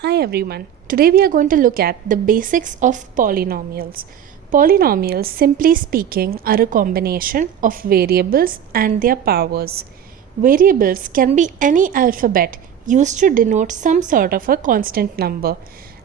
Hi everyone. Today we are going to look at the basics of polynomials. Polynomials, simply speaking, are a combination of variables and their powers. Variables can be any alphabet used to denote some sort of a constant number,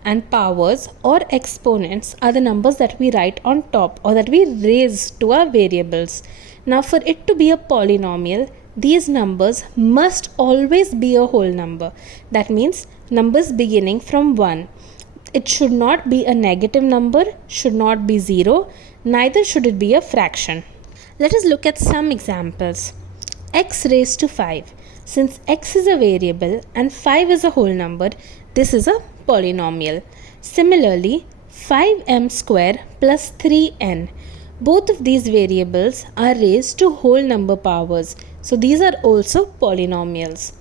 and powers or exponents are the numbers that we write on top or that we raise to our variables. Now, for it to be a polynomial, these numbers must always be a whole number. That means numbers beginning from 1. It should not be a negative number, should not be 0, neither should it be a fraction. Let us look at some examples. X raised to 5. Since x is a variable and 5 is a whole number, this is a polynomial. Similarly, 5m square plus 3n. Both of these variables are raised to whole number powers, so these are also polynomials.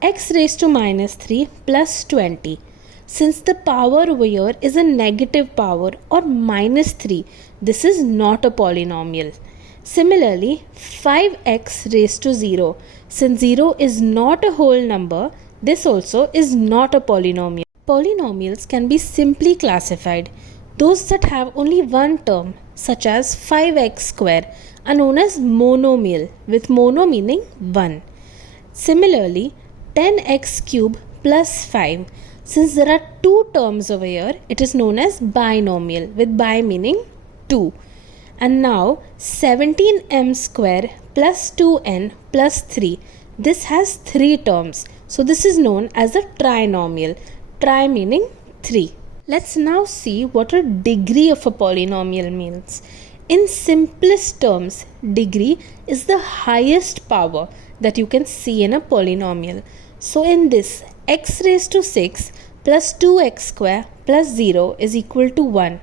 X raised to minus 3 plus 20. Since the power over here is a negative power or minus 3, this is not a polynomial. Similarly, 5x raised to 0. Since 0 is not a whole number, this also is not a polynomial. Polynomials can be simply classified. Those that have only one term, such as 5x square, are known as monomial, with mono meaning 1. Similarly, 10x cube plus 5. Since there are two terms over here, it is known as binomial, with bi meaning 2. And now 17m square plus 2n plus 3. This has 3 terms. So this is known as a trinomial. Tri meaning 3. Let's now see what a degree of a polynomial means. In simplest terms, degree is the highest power that you can see in a polynomial. So in this, x raised to 6 plus 2x square plus 0 is equal to 1.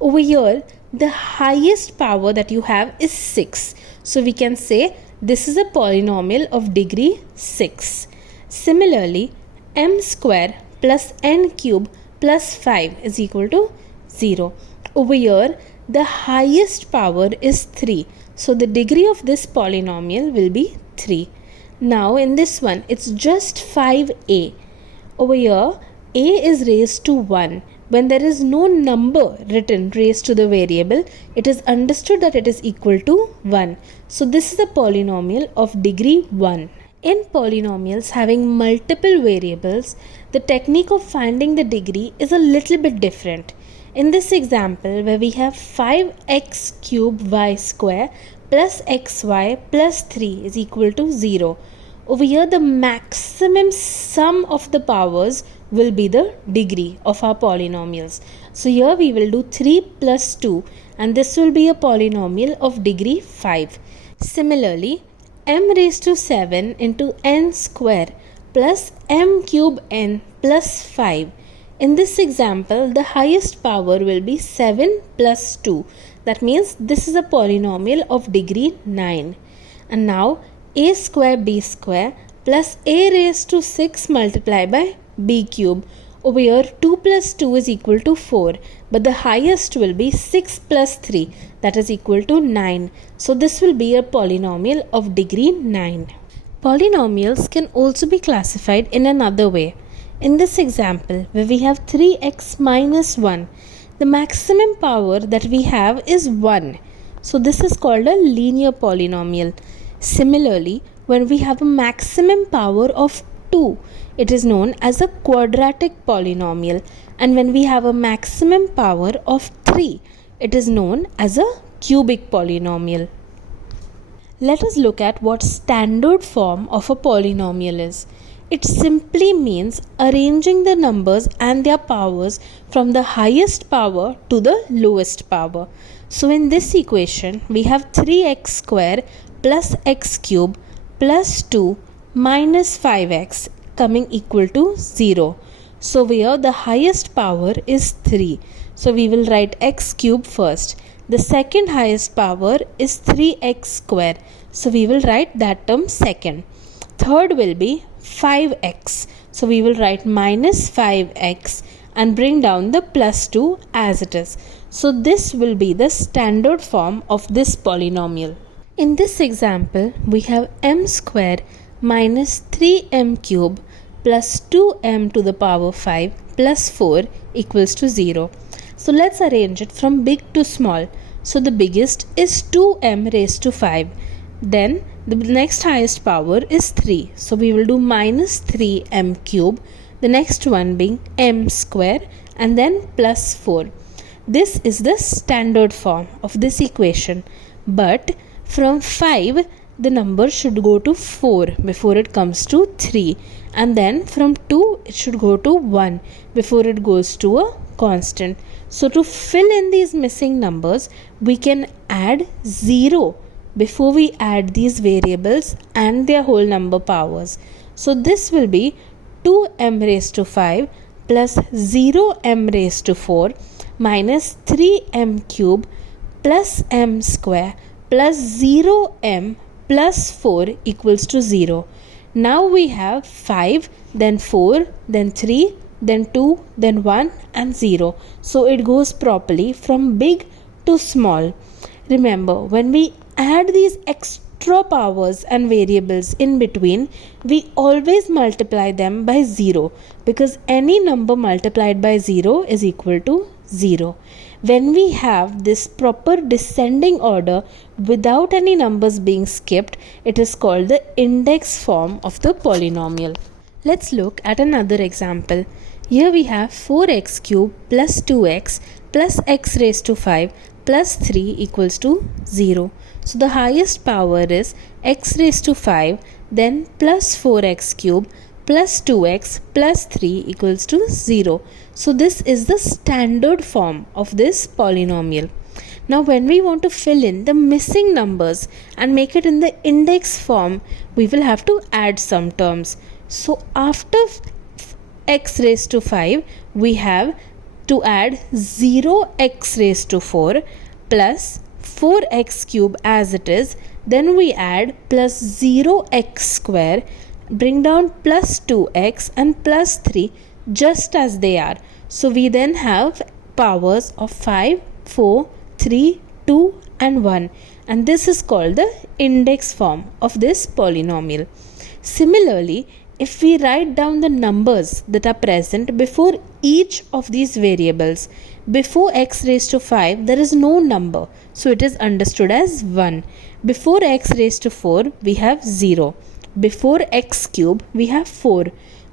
Over here, the highest power that you have is 6. So we can say this is a polynomial of degree 6. Similarly, m square plus n cube plus 5 is equal to 0. Over here, the highest power is 3. So the degree of this polynomial will be 3. Now in this one, it's just 5a. Over here, a is raised to 1. When there is no number written raised to the variable, it is understood that it is equal to 1. So this is a polynomial of degree 1. In polynomials having multiple variables, the technique of finding the degree is a little bit different. In this example, where we have 5x cube y square plus xy plus 3 is equal to 0. Over here, the maximum sum of the powers will be the degree of our polynomials. So here we will do 3 plus 2, and this will be a polynomial of degree 5. Similarly, m raised to 7 into n square plus m cube n plus 5. In this example, the highest power will be 7 plus 2. That means this is a polynomial of degree 9. And now a square b square plus a raised to 6 multiplied by b cube. Over here, 2 plus 2 is equal to 4, but the highest will be 6 plus 3, that is equal to 9. So this will be a polynomial of degree 9. Polynomials can also be classified in another way. In this example, where we have 3x minus 1, the maximum power that we have is 1. So this is called a linear polynomial. Similarly, when we have a maximum power of 2, it is known as a quadratic polynomial, and when we have a maximum power of 3, it is known as a cubic polynomial. Let us look at what standard form of a polynomial is. It simply means arranging the numbers and their powers from the highest power to the lowest power. So in this equation, we have 3x square plus x cube plus 2 minus 5x coming equal to 0. So here the highest power is 3. So we will write x cube first. The second highest power is 3x square. So we will write that term second. Third will be 5x. So we will write minus 5x and bring down the plus 2 as it is. So this will be the standard form of this polynomial. In this example, we have m square minus 3m cube plus 2m to the power 5 plus 4 equals to 0. So let's arrange it from big to small. So the biggest is 2m raised to 5. Then the next highest power is 3. So we will do minus 3m cube. The next one being m square and then plus 4. This is the standard form of this equation. But from 5 the number should go to 4 before it comes to 3. And then from 2 it should go to 1 before it goes to a constant. So to fill in these missing numbers, we can add 0 before we add these variables and their whole number powers. So this will be 2m raised to 5 plus 0m raised to 4 minus 3m cube plus m square plus 0m plus 4 equals to 0. Now we have 5, then 4, then 3, then 2, then 1 and 0. So it goes properly from big to small. Remember, when we add these extra powers and variables in between, we always multiply them by 0 because any number multiplied by 0 is equal to 0. When we have this proper descending order without any numbers being skipped, it is called the index form of the polynomial. Let's look at another example. Here we have 4x cube plus 2x plus x raised to 5 plus 3 equals to 0. So the highest power is x raised to 5, then plus 4x cube plus 2x plus 3 equals to 0. So this is the standard form of this polynomial. Now when we want to fill in the missing numbers and make it in the index form, we will have to add some terms. So after x raised to 5, we have to add 0x raised to 4 plus 4x cube as it is. Then we add plus 0x square, bring down plus 2x and plus 3 just as they are. So we then have powers of 5, 4, 3, 2 and 1, and this is called the index form of this polynomial. Similarly, if we write down the numbers that are present before each of these variables, before x raised to 5 there is no number, so it is understood as 1. Before x raised to 4 we have 0. Before x cube we have 4.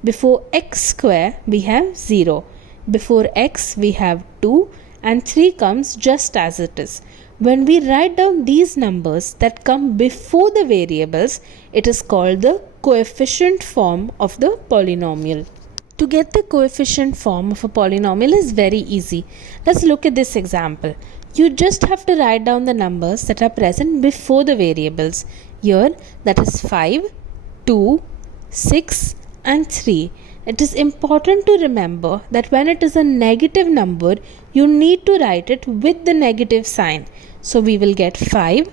Before x square we have 0. Before x we have 2 and 3 comes just as it is. When we write down these numbers that come before the variables, it is called the coefficient form of the polynomial. To get the coefficient form of a polynomial is very easy. Let's look at this example. You just have to write down the numbers that are present before the variables. Here that is 5, 2, 6 and 3. It is important to remember that when it is a negative number, you need to write it with the negative sign. So we will get 5,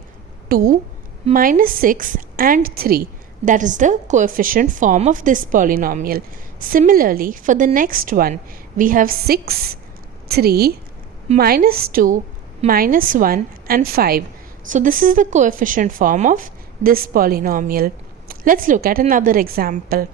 2, minus 6 and 3. That is the coefficient form of this polynomial. Similarly, for the next one, we have 6, 3, minus 2, minus 1 and 5. So this is the coefficient form of this polynomial. Let's look at another example.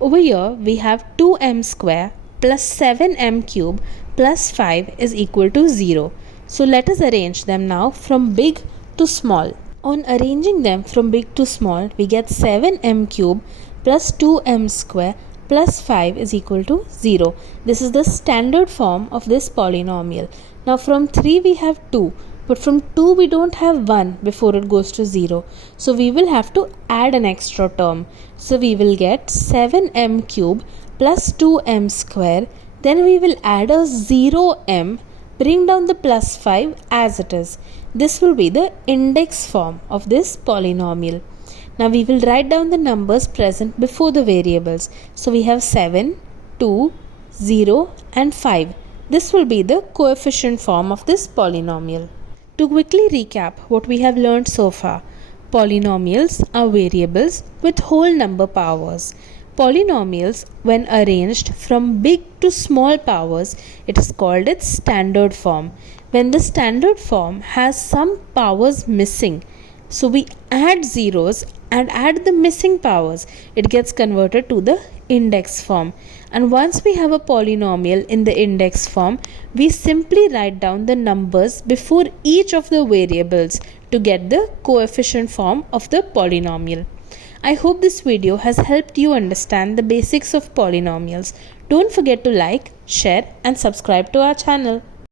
Over here we have 2m square plus 7m cube plus 5 is equal to 0. So let us arrange them now from big to small. On arranging them from big to small, we get 7m cube plus 2m square plus 5 is equal to 0. This is the standard form of this polynomial. Now from 3 we have 2. But from 2 we don't have 1 before it goes to 0. So we will have to add an extra term. So we will get 7m cube plus 2m square. Then we will add a 0m, bring down the plus 5 as it is. This will be the index form of this polynomial. Now we will write down the numbers present before the variables. So we have 7, 2, 0 and 5. This will be the coefficient form of this polynomial. To quickly recap what we have learned so far, polynomials are variables with whole number powers. Polynomials, when arranged from big to small powers, it is called its standard form. When the standard form has some powers missing, so we add zeros and add the missing powers, it gets converted to the index form. And once we have a polynomial in the index form, we simply write down the numbers before each of the variables to get the coefficient form of the polynomial. I hope this video has helped you understand the basics of polynomials. Don't forget to like, share and subscribe to our channel.